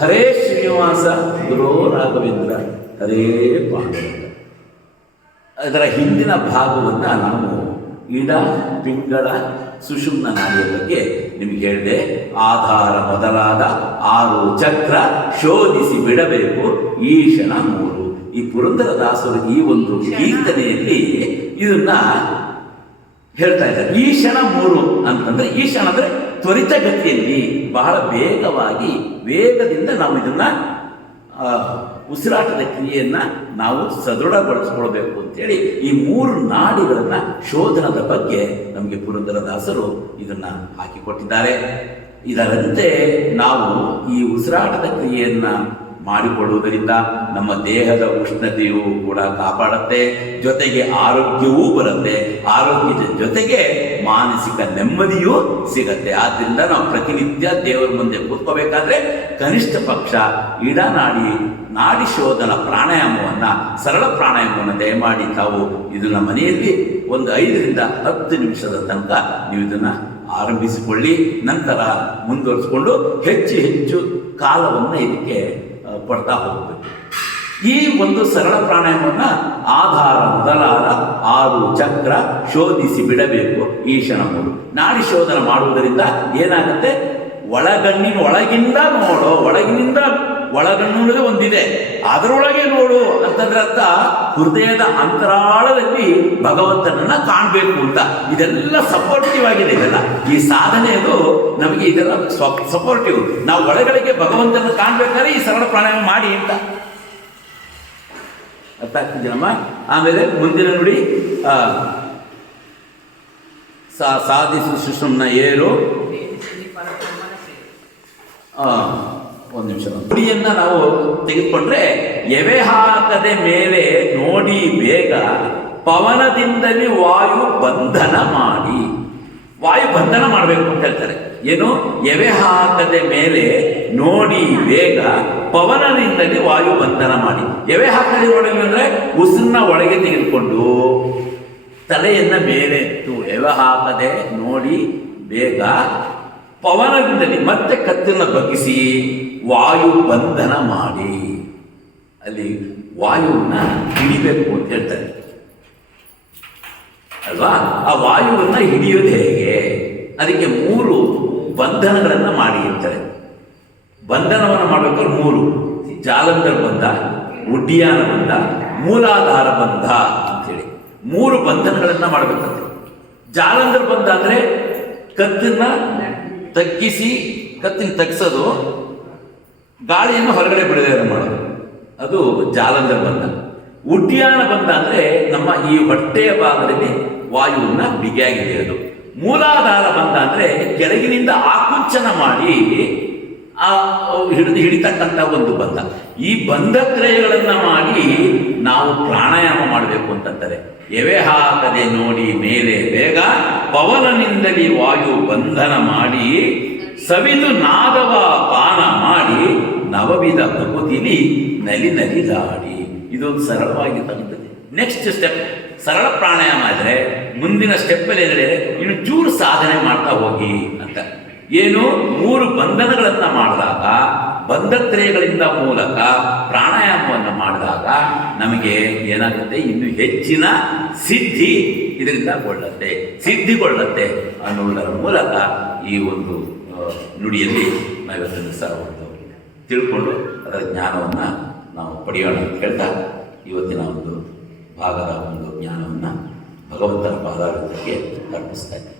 ಹರೇ ಶ್ರೀನಿವಾಸ ಗುರೋ ರಾಘವೇಂದ್ರ ಹರೇ ಪಾಂಡುರಂಗ ಅದರ ಹಿಂದಿನ ಭಾಗವನ್ನು ನಾವು ಇಡ ಪಿಂಗಳ ಸುಷುಮ್ನ ನಾಯಿಯ ಬಗ್ಗೆ ನಿಮಗೆ ಹೇಳಿದೆ. ಆಧಾರ ಮೊದಲಾದ ಆರು ಚಕ್ರ ಶೋಧಿಸಿ ಬಿಡಬೇಕು. ಈಶನ ಮೂರು. ಈ ಪುರಂದರದಾಸರು ಈ ಒಂದು ಕೀರ್ತನೆಯಲ್ಲಿ ಇದನ್ನ ಹೇಳ್ತಾ ಇದ್ದಾರೆ. ಈಶನ ಮೂರು ಅಂತಂದ್ರೆ ಈಶನ ಅಂದ್ರೆ ತ್ವರಿತಗತಿಯಲ್ಲಿ ಬಹಳ ವೇಗವಾಗಿ ವೇಗದಿಂದ ನಾವು ಇದನ್ನ ಉಸಿರಾಟದ ಕ್ರಿಯೆಯನ್ನು ನಾವು ಸದೃಢಗೊಳಿಸ್ಕೊಳ್ಬೇಕು ಅಂತೇಳಿ ಈ ಮೂರು ನಾಡಿಗಳನ್ನು ಶೋಧನದ ಬಗ್ಗೆ ನಮಗೆ ಪುರಂದರದಾಸರು ಇದನ್ನ ಹಾಕಿಕೊಟ್ಟಿದ್ದಾರೆ. ಇದರಂತೆ ನಾವು ಈ ಉಸಿರಾಟದ ಕ್ರಿಯೆಯನ್ನ ಮಾಡಿಕೊಳ್ಳುವುದರಿಂದ ನಮ್ಮ ದೇಹದ ಉಷ್ಣತೆಯು ಕೂಡ ಕಾಪಾಡುತ್ತೆ, ಜೊತೆಗೆ ಆರೋಗ್ಯವೂ ಬರುತ್ತೆ. ಆರೋಗ್ಯದ ಜೊತೆಗೆ ಮಾನಸಿಕ ನೆಮ್ಮದಿಯೂ ಸಿಗತ್ತೆ. ಆದ್ದರಿಂದ ನಾವು ಪ್ರತಿನಿತ್ಯ ದೇವರ ಮುಂದೆ ಕೂತ್ಕೋಬೇಕಾದ್ರೆ ಕನಿಷ್ಠ ಪಕ್ಷ ಇಡನಾಡಿ ನಾಡಿ ಶೋಧನ ಪ್ರಾಣಾಯಾಮವನ್ನು, ಸರಳ ಪ್ರಾಣಾಯಾಮವನ್ನು ದಯಮಾಡಿ ತಾವು ಇದನ್ನು ಮನೆಯಲ್ಲಿ ಒಂದು ಐದರಿಂದ ಹತ್ತು ನಿಮಿಷದ ತನಕ ನೀವು ಇದನ್ನು ಆರಂಭಿಸಿಕೊಳ್ಳಿ. ನಂತರ ಮುಂದುವರಿಸಿಕೊಂಡು ಹೆಚ್ಚು ಹೆಚ್ಚು ಕಾಲವನ್ನು ಇದಕ್ಕೆ ಆ, ಹೋಗುತ್ತೆ ಈ ಒಂದು ಸರಳ ಪ್ರಾಣಾಯಾಮವನ್ನು ಆಧಾರ ಮೊದಲಾದ ಆರು ಚಕ್ರ ಶೋಧಿಸಿ ಬಿಡಬೇಕು ಈಶನ ಮೂರು. ನಾಡಿ ಶೋಧನ ಮಾಡುವುದರಿಂದ ಏನಾಗುತ್ತೆ? ಒಳಗಣ್ಣಿನ ಒಳಗಿಂದ ನೋಡು. ಒಳಗಿನಿಂದ ಒಳಗಣ್ಣು ಒಂದಿದೆ. ಅದರೊಳಗೆ ನೋಡು ಅಂತಂದ್ರೆ ಅರ್ಥ ಹೃದಯದ ಅಂತರಾಳದಲ್ಲಿ ಭಗವಂತನನ್ನ ಕಾಣಬೇಕು ಅಂತ. ಇದೆಲ್ಲ ಸಪೋರ್ಟಿವ್ ಆಗಿದೆ ಇದೆಲ್ಲ. ಈ ಸಾಧನೆ ಅದು ನಮಗೆ ಇದೆಲ್ಲ ಸಪೋರ್ಟಿವ್ ನಾವು ಒಳಗಡೆಗೆ ಭಗವಂತನ ಕಾಣ್ಬೇಕಾದ್ರೆ ಈ ಸರಳ ಪ್ರಾಣಾಯಾಮ ಮಾಡಿ ಅಂತ. ಅರ್ಥ ಆಗ್ತಿದ್ದೀನಮ್ಮ ಆಮೇಲೆ ಮುಂದಿನ ನುಡಿ ಸಾಧಿಸು ಸುಷುಮ್ನ ಏರು ಒಂದು ನಿಮಿಷ. ಪುಡಿಯನ್ನು ನಾವು ತೆಗೆದುಕೊಂಡ್ರೆ ಎವೆ ಹಾಕದೆ ಮೇಲೆ ನೋಡಿ ಬೇಗ ಪವನದಿಂದಲೇ ವಾಯು ಬಂಧನ ಮಾಡಿ. ವಾಯು ಬಂಧನ ಮಾಡಬೇಕು ಅಂತ ಹೇಳ್ತಾರೆ. ಏನು? ಎವೆ ಹಾಕದೆ ಮೇಲೆ ನೋಡಿ ಬೇಗ ಪವನದಿಂದಲೇ ವಾಯು ಬಂಧನ ಮಾಡಿ. ಎವೆ ಹಾಕದೆ ಒಳಗೆ ಅಂದರೆ ಉಸಿರನ್ನ ಒಳಗೆ ತೆಗೆದುಕೊಂಡು ತಲೆಯನ್ನು ಮೇಲೆ ಎವೆ ಹಾಕದೆ ನೋಡಿ ಬೇಗ ಪವನದಿಂದಲೇ ಮತ್ತೆ ಕತ್ತನ್ನು ಬಗ್ಗಿಸಿ ವಾಯು ಬಂಧನ ಮಾಡಿ. ಅಲ್ಲಿ ವಾಯುವನ್ನ ಹಿಡಿಬೇಕು ಅಂತ ಹೇಳ್ತಾರೆ. ಅಲ್ವಾ? ಆ ವಾಯುವನ್ನ ಹಿಡಿಯೋದು ಹೇಗೆ? ಅದಕ್ಕೆ ಮೂರು ಬಂಧನಗಳನ್ನು ಮಾಡಿ ಇರ್ತಾರೆ ಬಂಧನವನ್ನು ಮಾಡಬೇಕಾದ್ರೆ ಮೂರು. ಜಾಲಂಧರ್ ಬಂಧ, ಉಡ್ಡಿಯಾನ ಬಂಧ, ಮೂಲಾಧಾರ ಬಂಧ ಅಂತೇಳಿ. ಮೂರು ಬಂಧನಗಳನ್ನು ಮಾಡಬೇಕಂತೆ. ಜಾಲಂಧರ್ ಬಂಧ ಅಂದ್ರೆ ಕತ್ತನ್ನ ತಗ್ಗಿಸಿ ಕತ್ತಿನ ತಗ್ಸೋದು, ಗಾಳಿಯನ್ನು ಹೊರಗಡೆ ಬಿಡದೆ ಮಾಡೋದು. ಅದು ಜಾಲಂಧರ್ ಬಂಧ. ಉಡ್ಯಾನ ಬಂಧ ಅಂದರೆ ನಮ್ಮ ಈ ಹೊಟ್ಟೆಯ ಭಾಗದಲ್ಲಿ ವಾಯುವನ್ನು ಬಿಗಿಯಾಗಿದೆ ಅದು. ಮೂಲಾಧಾರ ಬಂಧ ಅಂದರೆ ಕೆಳಗಿನಿಂದ ಆಕುಂಚನ ಮಾಡಿ ಆ ಹಿಡಿದು ಹಿಡಿತಕ್ಕಂಥ ಒಂದು ಬಂಧ. ಈ ಬಂಧಕ್ರಯಗಳನ್ನು ಕ್ರಿಯೆಗಳನ್ನ ಮಾಡಿ ನಾವು ಪ್ರಾಣಾಯಾಮ ಮಾಡಬೇಕು ಅಂತಂತಾರೆ. ಎವೆ ಹಾಕದೆ ನೋಡಿ ಮೇಲೆ ಬೇಗ ಪವನನಿಂದಲೇ ವಾಯು ಬಂಧನ ಮಾಡಿ, ಸವಿದು ನಾದವ ಪಾನ ಮಾಡಿ, ನವವಿಧ ಪ್ರಕೃತಿಲಿ ನಲಿ ನಲಿದಾಡಿ ಇದೊಂದು ಸರಳವಾಗಿರ್ತಕ್ಕಂಥದ್ದು ನೆಕ್ಸ್ಟ್ ಸ್ಟೆಪ್ ಸರಳ ಪ್ರಾಣಾಯಾಮ ಆದರೆ, ಮುಂದಿನ ಸ್ಟೆಪ್ಪಲ್ಲಿ ಅಂದರೆ ಇನ್ನು ಚೂರು ಸಾಧನೆ ಮಾಡ್ತಾ ಹೋಗಿ ಅಂತ. ಏನು? ಮೂರು ಬಂಧನಗಳನ್ನು ಮಾಡಿದಾಗ, ಬಂಧತ್ರಯಗಳಿಂದ ಮೂಲಕ ಮಾಡಿದಾಗ ನಮಗೆ ಏನಾಗುತ್ತೆ? ಇನ್ನು ಹೆಚ್ಚಿನ ಸಿದ್ಧಿ ಇದರಿಂದ ಕೊಳ್ಳತ್ತೆ ಸಿದ್ಧಿಗೊಳ್ಳತ್ತೆ ಅನ್ನುವುದರ ಮೂಲಕ ಈ ಒಂದು ನುಡಿಯಲ್ಲಿ ನಾವಿವತ್ತನ್ನು ಒಂದು ತಿಳ್ಕೊಂಡು ಅದರ ಜ್ಞಾನವನ್ನು ನಾವು ಪಡೆಯೋಣ ಅಂತ ಹೇಳ್ತಾ ಇವತ್ತಿನ ಒಂದು ಭಾಗದ ಒಂದು ಜ್ಞಾನವನ್ನು ಭಗವಂತನ ಪಾದಾರ್ಥಕ್ಕೆ ಅರ್ಪಿಸ್ತಾ ಇದ್ದೀನಿ.